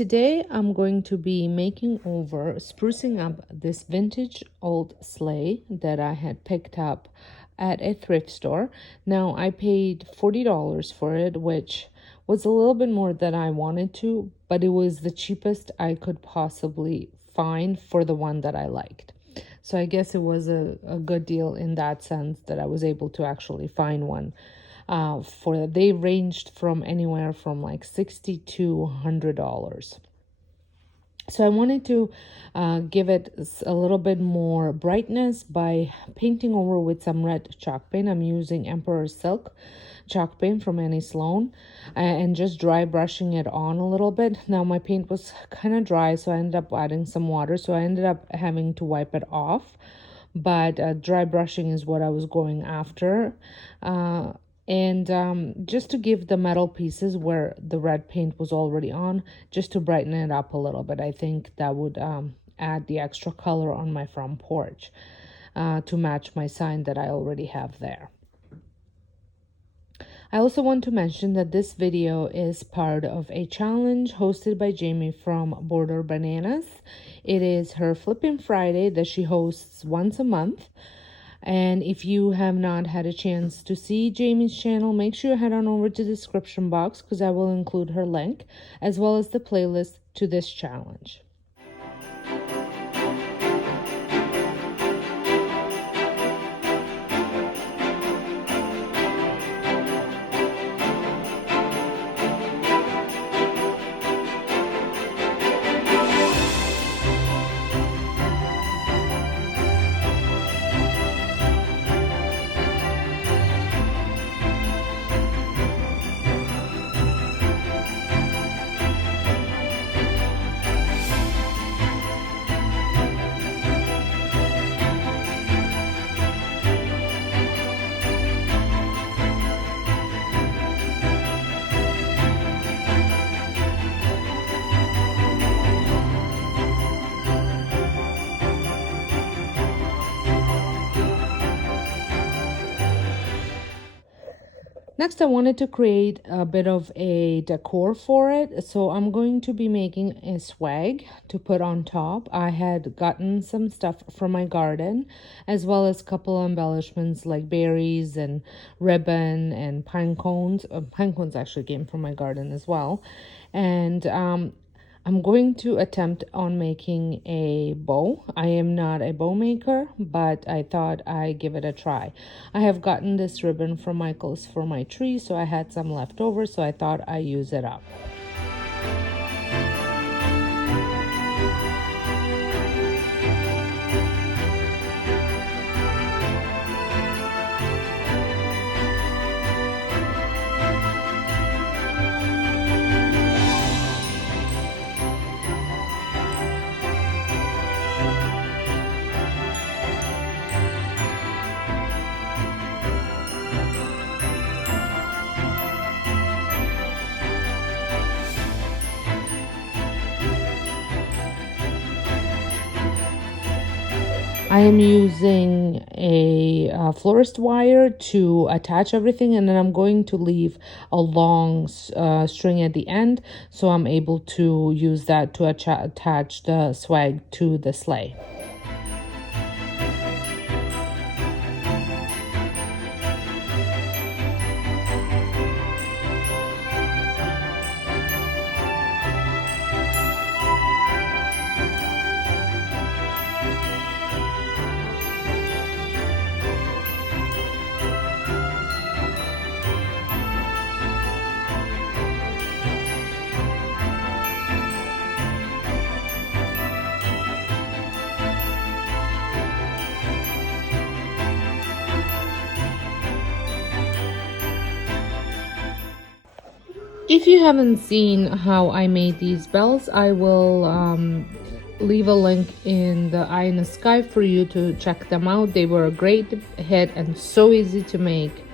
Today I'm going to be making over, sprucing up this vintage old sleigh that I had picked up at a thrift store. Now I paid $40 for it, which was a little bit more than I wanted to, but it was the cheapest I could possibly find for the one that I liked. So I guess it was a good deal in that sense that I was able to actually find one. They ranged from anywhere from like $60 to $100. So I wanted to give it a little bit more brightness by painting over with some red chalk paint. I'm using Emperor Silk chalk paint from Annie Sloan and just dry brushing it on a little bit. Now my paint was kind of dry, so I ended up adding some water. So I ended up having to wipe it off. But dry brushing is what I was going after. And just to give the metal pieces where the red paint was already on, just to brighten it up a little bit. I think that would add the extra color on my front porch to match my sign that I already have there. I also want to mention that this video is part of a challenge hosted by Jamie from Border Bananas. It is her Flippin Friday that she hosts once a month. And if you have not had a chance to see Jamie's channel, make sure you head on over to the description box because I will include her link as well as the playlist to this challenge. Next, I wanted to create a bit of a decor for it. So I'm going to be making a swag to put on top. I had gotten some stuff from my garden, as well as a couple of embellishments like berries and ribbon and pine cones. Pine cones actually came from my garden as well. And I'm going to attempt on making a bow. I am not a bow maker, but I thought I'd give it a try. I have gotten this ribbon from Michael's for my tree, so I had some left over, so I thought I'd use it up. I am using a florist wire to attach everything, and then I'm going to leave a long string at the end, so I'm able to use that to attach the swag to the sleigh. If you haven't seen how I made these bells, I will leave a link in the eye in the sky for you to check them out. They were a great hit and so easy to make,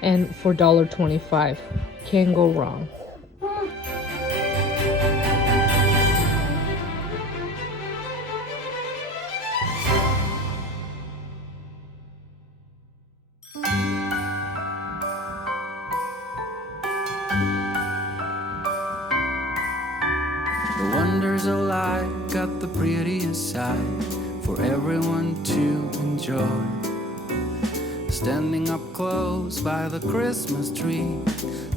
and for $1.25, can't go wrong. The for everyone to enjoy. Standing up close by the Christmas tree,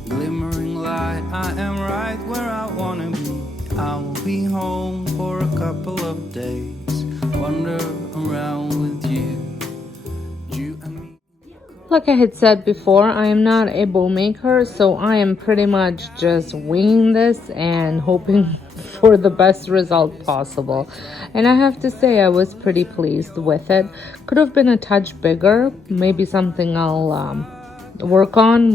glimmering light, I am right where I wanna be. I will be home for a couple of days, wander around with you, you and me. Like I had said before, I am not a bow maker, so I am pretty much just winging this and hoping for the best result possible. And I have to say I was pretty pleased with it. Could have been a touch bigger, maybe something I'll work on.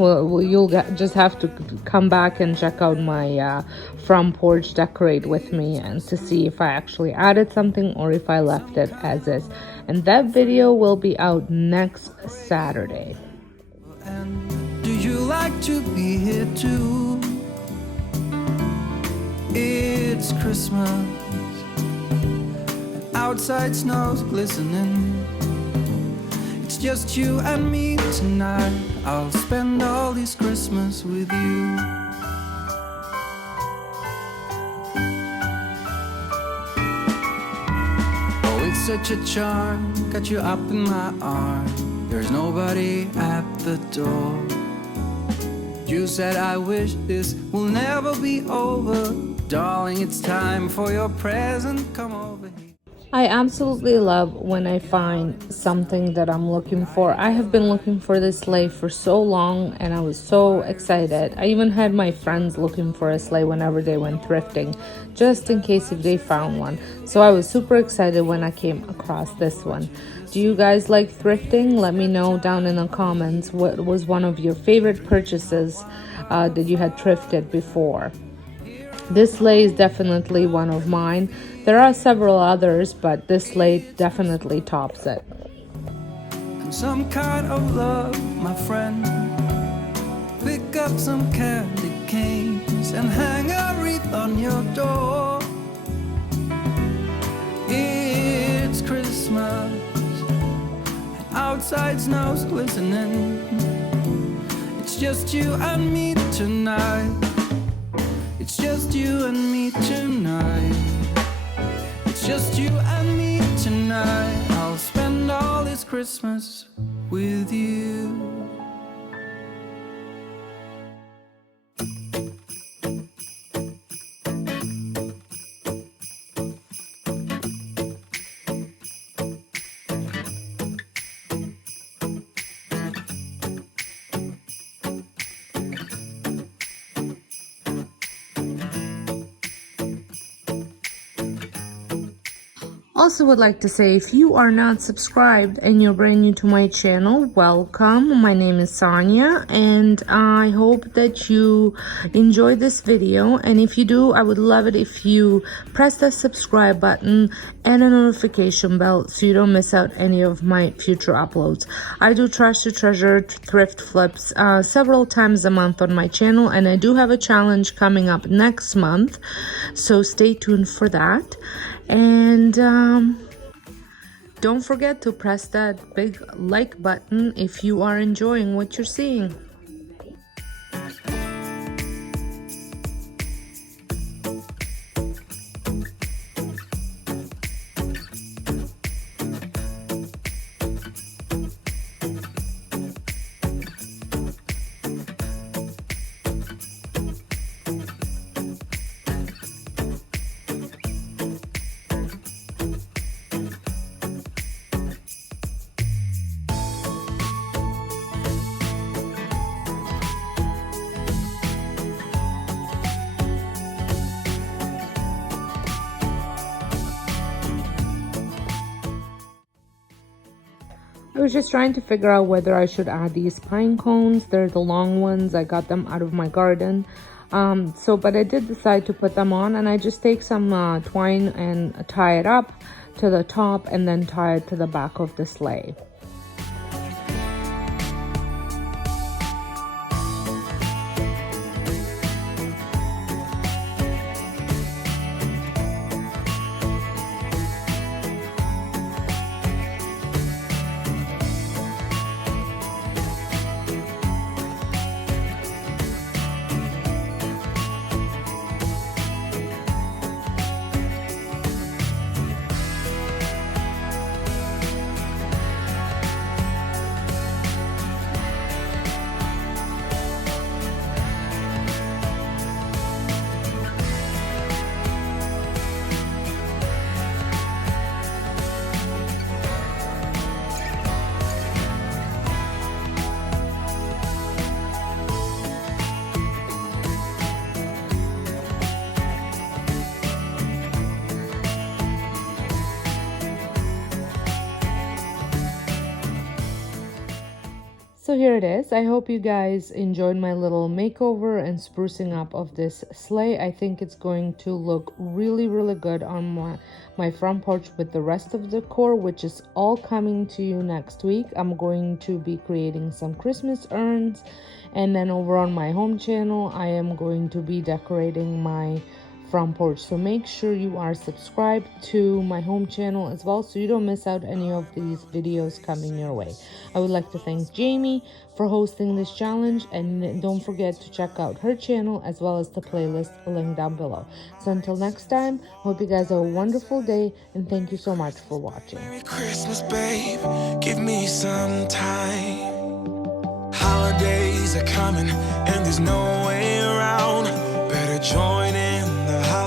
Just have to come back and check out my front porch decorate with me and to see if I actually added something or if I left it as is. And that video will be out next Saturday. And do you like to be here too? It's Christmas and outside snow's glistening. It's just you and me tonight. I'll spend all this Christmas with you. Oh, it's such a charm, got you up in my arms. There's nobody at the door. You said I wish this will never be over. Darling, it's time for your present, come over here. I absolutely love when I find something that I'm looking for. I have been looking for this sleigh for so long and I was so excited. I even had my friends looking for a sleigh whenever they went thrifting, just in case if they found one. So I was super excited when I came across this one. Do you guys like thrifting? Let me know down in the comments what was one of your favorite purchases that you had thrifted before. This sleigh is definitely one of mine. There are several others, but this sleigh definitely tops it. And some kind of love, my friend. Pick up some candy canes and hang a wreath on your door. It's Christmas, and outside snow's glistening. It's just you and me tonight. It's just you and me tonight. It's just you and me tonight. I'll spend all this Christmas with you. Also would like to say, if you are not subscribed and you're brand new to my channel, welcome. My name is Sonja and I hope that you enjoy this video, and if you do, I would love it if you press the subscribe button and a notification bell so you don't miss out any of my future uploads. I do trash to treasure thrift flips several times a month on my channel, and I do have a challenge coming up next month, so stay tuned for that. And don't forget to press that big like button if you are enjoying what you're seeing. I was just trying to figure out whether I should add these pine cones. They're the long ones. I got them out of my garden. But I did decide to put them on, and I just take some twine and tie it up to the top and then tie it to the back of the sleigh. So here it is. I hope you guys enjoyed my little makeover and sprucing up of this sleigh. I think it's going to look really, really good on my front porch with the rest of the decor, which is all coming to you next week. I'm going to be creating some Christmas urns, and then over on my home channel, I am going to be decorating my front porch. So make sure you are subscribed to my home channel as well, so you don't miss out any of these videos coming your way. I would like to thank Jamie for hosting this challenge, and don't forget to check out her channel as well as the playlist link down below. So until next time, hope you guys have a wonderful day, and thank you so much for watching. Merry Christmas, babe. Give me some time. Holidays are coming, and there's no way